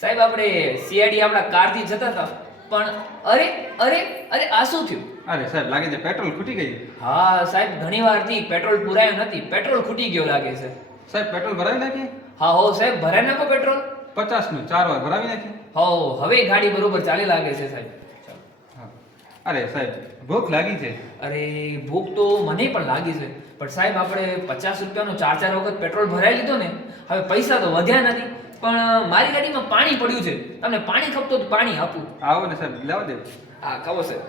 સાહેબ આપણે સીઆઈડી આપણા કારથી જતા હતા પણ અરે અરે અરે આ શું થયું? અરે સાહેબ લાગે છે પેટ્રોલ ખૂટી ગયું. હા સાહેબ ઘણીવારથી પેટ્રોલ પુરાયું નથી, પેટ્રોલ ખૂટી ગયો લાગે છે. સાહેબ પેટ્રોલ ભરાવી નાખીએ. હા હો સાહેબ ભરાઈ નાખો પેટ્રોલ. 50 નું 4 વાર ભરાવી નાખીએ. હો હવે ગાડી બરોબર ચાલી લાગે છે સાહેબ. હા. અરે સાહેબ ભૂખ લાગી છે. અરે ભૂખ તો મને પણ લાગી છે પણ સાહેબ આપણે 50 રૂપિયાનો 4 વખત પેટ્રોલ ભરાઈ લીધો ને, હવે પૈસા તો વધ્યા નથી પણ મારી ગાડીમાં પાણી પડ્યું છે. તમને પાણી ખપતો તો પાણી આપું. આવો ને સાહેબ લેવા દે. હા ખાવો સાહેબ.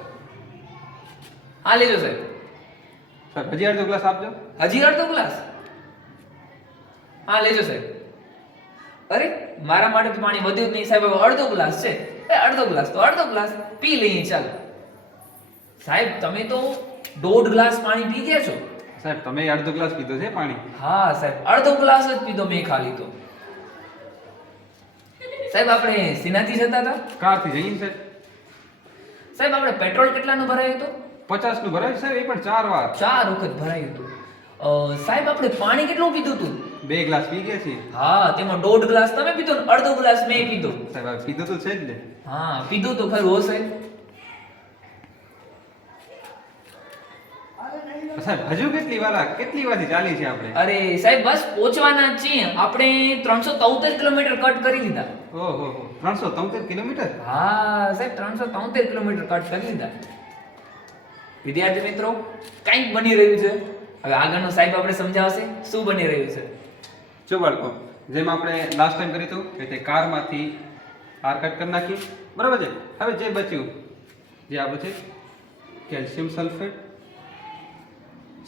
હા લેજો સાહેબ. સાહેબ હજી અડધો ગ્લાસ આપજો. હજી અડધો ગ્લાસ? હા લેજો સાહેબ. અરે મારા માટે તો પાણી વધ્યું જ નહીં સાહેબ, હવે અડધો ગ્લાસ છે. અડધો ગ્લાસ તો અડધો ગ્લાસ પી લઈએ ચાલો. સાહેબ તમે તો 1.5 ગ્લાસ પાણી પી ગયા છો. સાહેબ તમે અડધો ગ્લાસ પીધો છે પાણી. હા સાહેબ અડધો ગ્લાસ જ પીધો મેં ખાલી તો. સાહેબ આપણે સીનાથી જતા હતા. કારથી જઈએ સાહેબ. સાહેબ આપણે પેટ્રોલ કેટલાનું ભરાયું હતું? 50 નું ભરાયું સાહેબ, એ પણ 4 વાર. 4 વખત ભરાયું હતું. સાહેબ આપણે પાણી કેટલું પીધું હતું? 2 ગ્લાસ પી ગયા છીએ. હા તેમાં 1.5 ગ્લાસ તમે પીધો ને અડધો ગ્લાસ મેં પીધો. સાહેબ હવે પીધું તો છે જ ને. હા પીધું તો ખરું હશે. સાહેબ હજુ કેટલી વારથી ચાલી છે આપણે? અરે સાહેબ બસ પહોંચવાના જ છીએ. આપણે 373 કિલોમીટર કટ કરી લીધા. ઓહો 373 કિલોમીટર. હા સાહેબ 373 કિલોમીટર કટ કરી લીધા. વિદ્યાર્થી મિત્રો કંઈક બની રહ્યું છે. હવે આગળનો સાહેબ આપણે સમજાવશે શું બની રહ્યું છે. જો બાળકો, જેમ આપણે લાસ્ટ ટાઈમ કર્યું હતું કે તે કારમાંથી આર કટ કરી નાખી, બરાબર છે. હવે જે બચ્યું જે આપણું છે કેલ્શિયમ સલ્ફેટ.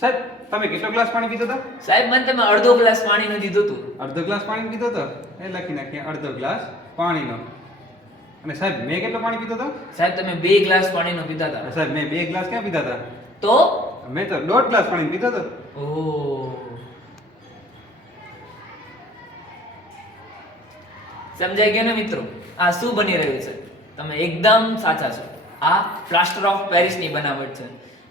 સાહેબ તમે કેટલો ગ્લાસ પાણી પીધો હતો? સાહેબ મને તમે અડધો ગ્લાસ પાણીનું દીધું હતું. અડધો ગ્લાસ પાણી પીધો હતો, એ લખી નાખીએ અડધો ગ્લાસ પાણીનો. અને સાહેબ મેં કેટલો પાણી પીધો હતો? સાહેબ તમે 2 ગ્લાસ પાણીનો પીધા હતા. સાહેબ મેં 2 ગ્લાસ ક્યાં પીધા હતા? તો મેં તો 1.5 ગ્લાસ પાણી પીધો હતો. ઓહ સમજાઈ ગયું ને મિત્રો આ શું બની રહ્યું છે? તમે એકદમ સાચા છો. આ પ્લાસ્ટર ઓફ પેરિસની બનાવટ છે.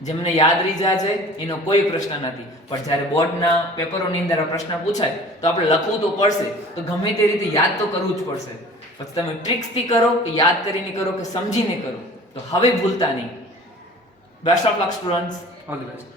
જેમને યાદ રહી જાય છે એનો કોઈ પ્રશ્ન નથી, પણ જ્યારે બોર્ડના પેપરોની અંદર આ પ્રશ્ન પૂછાય તો આપણે લખવું તો પડશે, તો ગમે તે રીતે યાદ તો કરવું જ પડશે. પછી તમે ટ્રિક્સથી કરો કે યાદ કરીને કરો કે સમજીને કરો, તો હવે ભૂલતા નહીં. Best of luck students. All the best.